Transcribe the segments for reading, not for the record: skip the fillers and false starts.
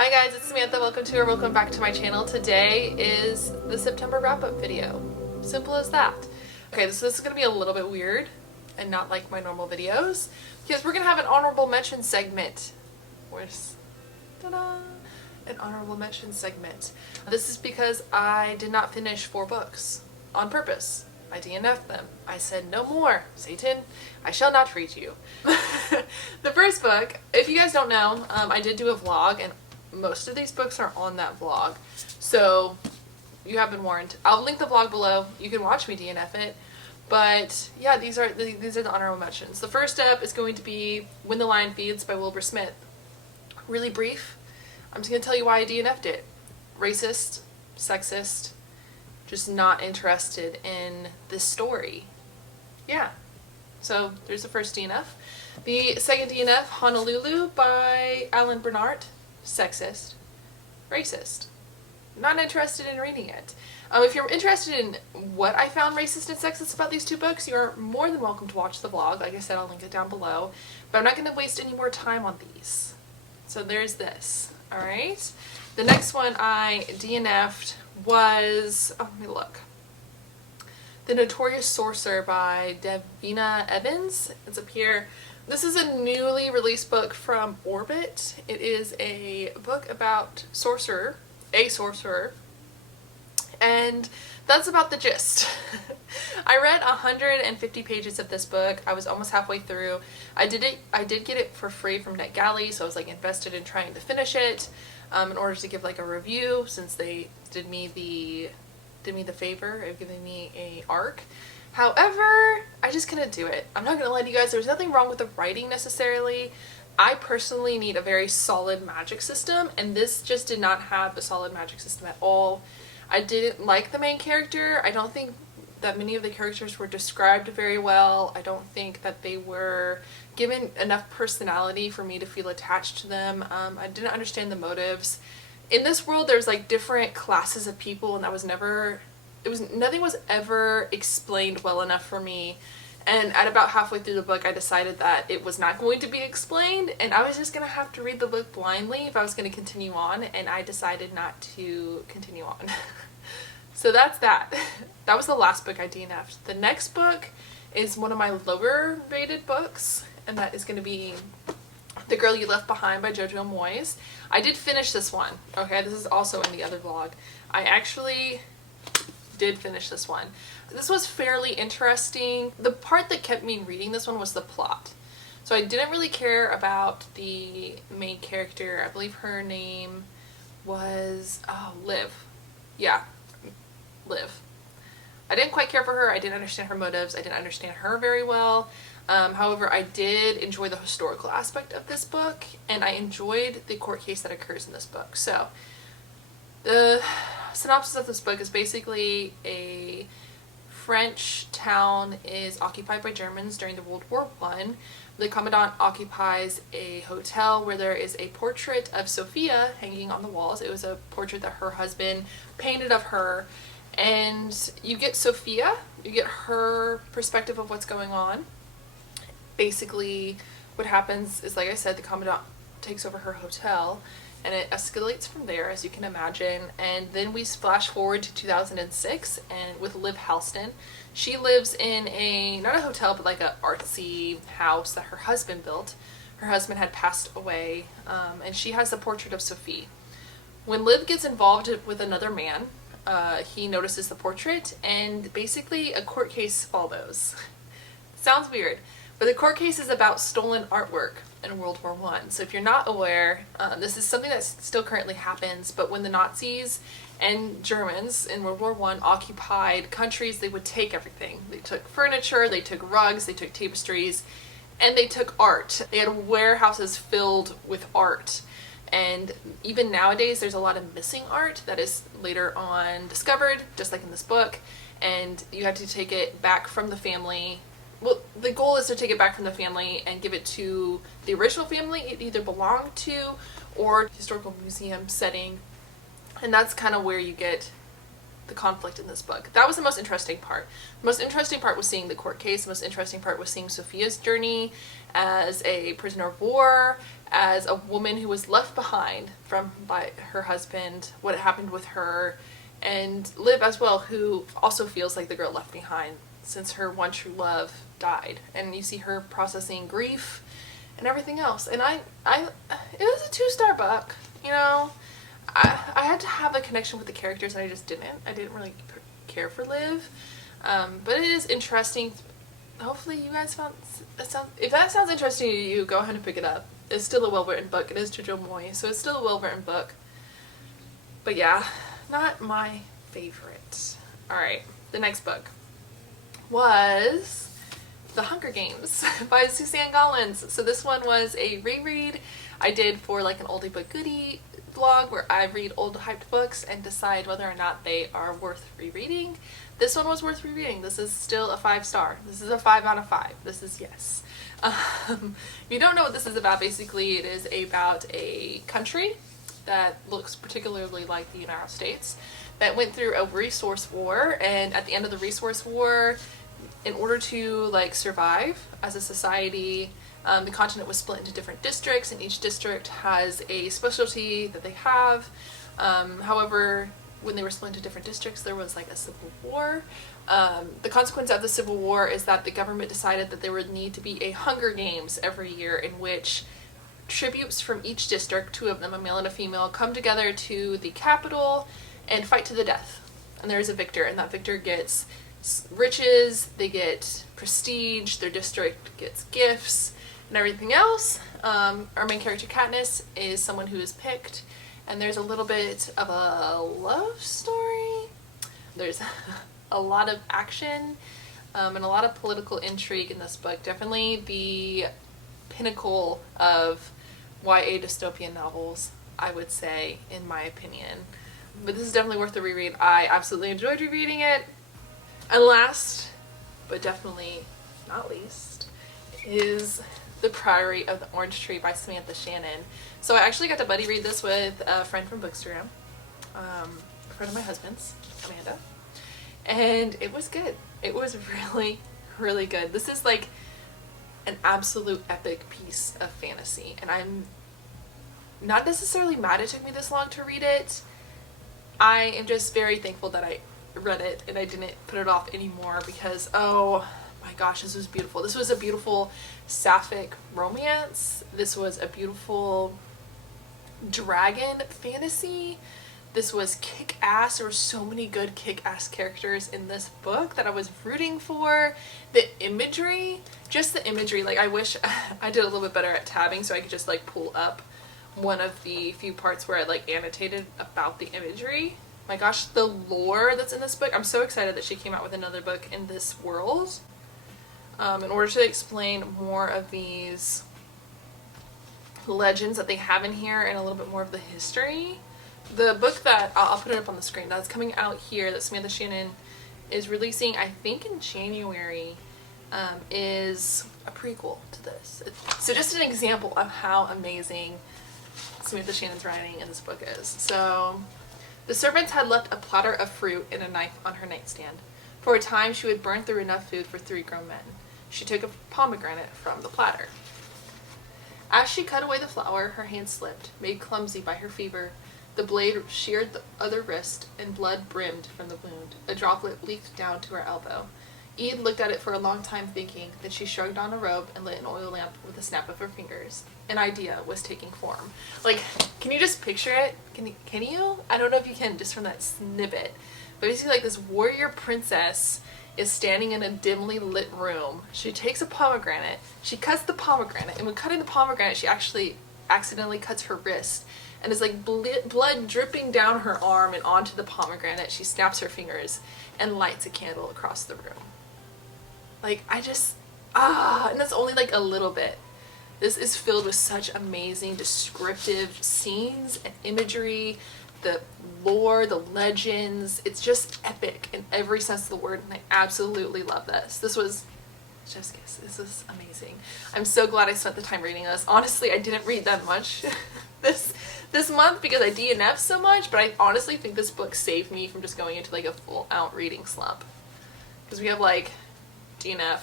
Hi guys, it's Samantha. Welcome back to my channel. Today is the September wrap-up video. Simple as that. Okay, so this is going to be a little bit weird and not like my normal videos because we're going to have an honorable mention segment. Where's... ta-da! An honorable mention segment. This is because I did not finish 4 books on purpose. I DNF'd them. I said, no more, Satan, I shall not treat you. The first book, if you guys don't know, I did do a vlog, and most of these books are on that vlog. So, you have been warned. I'll link the vlog below. You can watch me DNF it. But, yeah, these are the honorable mentions. The first step is going to be When the Lion Feeds by Wilbur Smith. Really brief. I'm just going to tell you why I DNF'd it. Racist, sexist, just not interested in this story. Yeah. So there's the first DNF. The second DNF, Honolulu by Alan Bernhardt. Sexist, racist. Not interested in reading it. If you're interested in what I found racist and sexist about these 2 books, you're more than welcome to watch the vlog. Like I said, I'll link it down below. But I'm not going to waste any more time on these. So there's this. Alright. The next one I DNF'd was, oh, let me look. The Notorious Sorcerer by Davina Evans. It's up here. This is a newly released book from Orbit. It is a book about a sorcerer, and that's about the gist. I read 150 pages of this book. I was almost halfway through. I did get it for free from NetGalley, so I was like invested in trying to finish it in order to give like a review, since they did me the favor of giving me a arc. However, I just couldn't do it. I'm not gonna lie to you guys, there's nothing wrong with the writing necessarily. I personally need a very solid magic system, and this just did not have a solid magic system at all. I didn't like the main character. I don't think that many of the characters were described very well. I don't think that they were given enough personality for me to feel attached to them. I didn't understand the motives. In this world, there's like different classes of people, and nothing was ever explained well enough for me. And at about halfway through the book, I decided that it was not going to be explained, and I was just going to have to read the book blindly if I was going to continue on, and I decided not to continue on. So that's that. That was the last book I DNF'd. The next book is one of my lower rated books, and that is going to be The Girl You Left Behind by Jojo Moyes. I did finish this one. Okay, this is also in the other vlog. I actually did finish this one. This was fairly interesting. The part that kept me reading this one was the plot. So I didn't really care about the main character. I believe her name was, Liv. Yeah, Liv. I didn't quite care for her. I didn't understand her motives. I didn't understand her very well. However, I did enjoy the historical aspect of this book, and I enjoyed the court case that occurs in this book. So, the synopsis of this book is basically a French town is occupied by Germans during the World War I. The commandant occupies a hotel where there is a portrait of Sophia hanging on the walls. It was a portrait that her husband painted of her. And you get Sophia, you get her perspective of what's going on. Basically, what happens is, like I said, the commandant takes over her hotel, and it escalates from there, as you can imagine. And then we flash forward to 2006, and with Liv Halston. She lives in not a hotel, but like a artsy house that her husband built. Her husband had passed away, and she has the portrait of Sophie. When Liv gets involved with another man, he notices the portrait, and basically a court case follows. Sounds weird, but the court case is about stolen artwork in World War I. So if you're not aware, this is something that still currently happens, but when the Nazis and Germans in World War I occupied countries, they would take everything. They took furniture, they took rugs, they took tapestries, and they took art. They had warehouses filled with art. And even nowadays, there's a lot of missing art that is later on discovered, just like in this book, and you have to take it back from the family. Well, the goal is to take it back from the family and give it to the original family it either belonged to or historical museum setting, and that's kind of where you get the conflict in this book. That was the most interesting part. The most interesting part was seeing the court case. The most interesting part was seeing Sophia's journey as a prisoner of war, as a woman who was left behind by her husband, what happened with her, and Liv as well, who also feels like the girl left behind since her one true love died. And you see her processing grief and everything else. And it was a 2-star book, you know. I had to have a connection with the characters, and I just didn't. I didn't really care for Liv. But it is interesting. Hopefully you guys found if that sounds interesting to you, go ahead and pick it up. It's still a well-written book. It is Jojo Moy, so it's still a well-written book. But yeah, not my favorite. Alright, the next book was The Hunger Games by Suzanne Collins. So this one was a reread I did for like an oldie but goodie vlog where I read old hyped books and decide whether or not they are worth rereading. This one was worth rereading. This is still a 5-star. This is a 5 out of 5. This is yes. If you don't know what this is about, basically it is about a country that looks particularly like the United States that went through a resource war, and at the end of the resource war, in order to like survive as a society, the continent was split into different districts, and each district has a specialty that they have. However, when they were split into different districts, there was like a civil war. The consequence of the civil war is that the government decided that there would need to be a Hunger Games every year in which tributes from each district, 2 of them, a male and a female, come together to the capital and fight to the death. And there is a victor, and that victor gets riches, they get prestige, their district gets gifts, and everything else. Our main character Katniss is someone who is picked, and there's a little bit of a love story. There's a lot of action and a lot of political intrigue in this book. Definitely the pinnacle of YA dystopian novels, I would say, in my opinion. But this is definitely worth the reread. I absolutely enjoyed rereading it. And last, but definitely not least, is The Priory of the Orange Tree by Samantha Shannon. So I actually got to buddy read this with a friend from Bookstagram, a friend of my husband's, Amanda, and it was good. It was really, really good. This is like an absolute epic piece of fantasy, and I'm not necessarily mad it took me this long to read it. I am just very thankful that I read it and I didn't put it off anymore, because oh my gosh, this was beautiful. This was a beautiful sapphic romance. This was a beautiful dragon fantasy. This was kick-ass. There were so many good kick-ass characters in this book that I was rooting for. The imagery, just the imagery, like I wish I did a little bit better at tabbing so I could just like pull up one of the few parts where I like annotated about the imagery. My gosh, the lore that's in this book. I'm so excited that she came out with another book in this world. In order to explain more of these legends that they have in here and a little bit more of the history. The book that, I'll put it up on the screen, that's coming out here that Samantha Shannon is releasing, I think in January, is a prequel to this. So just an example of how amazing Samantha Shannon's writing in this book is. So, the servants had left a platter of fruit and a knife on her nightstand. For a time she would burn through enough food for 3 grown men. She took a pomegranate from the platter. As she cut away the flour, her hand slipped, made clumsy by her fever. The blade sheared the other wrist, and blood brimmed from the wound. A droplet leaked down to her elbow. Eve looked at it for a long time thinking, then she shrugged on a robe and lit an oil lamp with a snap of her fingers. An idea was taking form. Like, can you just picture it? Can you? I don't know if you can, just from that snippet. But basically, like, this warrior princess is standing in a dimly lit room. She takes a pomegranate, she cuts the pomegranate, and when cutting the pomegranate, she actually accidentally cuts her wrist. And there's like blood dripping down her arm and onto the pomegranate. She snaps her fingers and lights a candle across the room. Like, I just, and that's only like a little bit. This is filled with such amazing descriptive scenes and imagery, the lore, the legends. It's just epic in every sense of the word, and I absolutely love this. This was Chef's Kiss. This is amazing. I'm so glad I spent the time reading this. Honestly, I didn't read that much this month because I DNF'd so much, but I honestly think this book saved me from just going into like a full out reading slump. Because we have like DNF,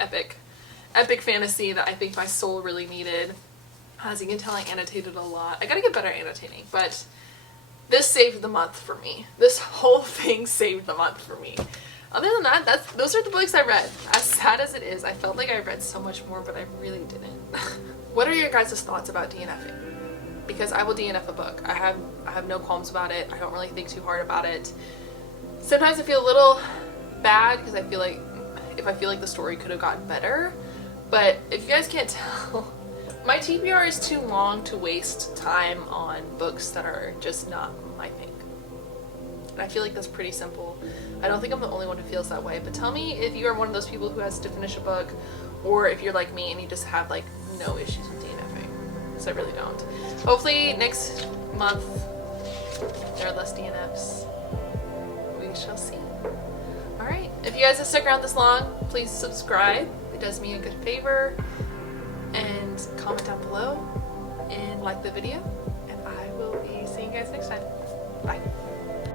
epic fantasy that I think my soul really needed. As you can tell, I annotated a lot. I gotta get better at annotating, but this saved the month for me. This whole thing saved the month for me. Other than that, those are the books I read. As sad as it is, I felt like I read so much more, but I really didn't. What are your guys' thoughts about DNFing? Because I will DNF a book. I have no qualms about it. I don't really think too hard about it. Sometimes I feel a little bad because I feel like the story could have gotten better. But if you guys can't tell, my TBR is too long to waste time on books that are just not my thing. And I feel like that's pretty simple. I don't think I'm the only one who feels that way, but tell me if you are one of those people who has to finish a book, or if you're like me and you just have like no issues with DNFing, because I really don't. Hopefully next month there are less DNFs. We shall see. Alright, if you guys have stuck around this long, please subscribe. It does me a good favor. And comment down below and like the video.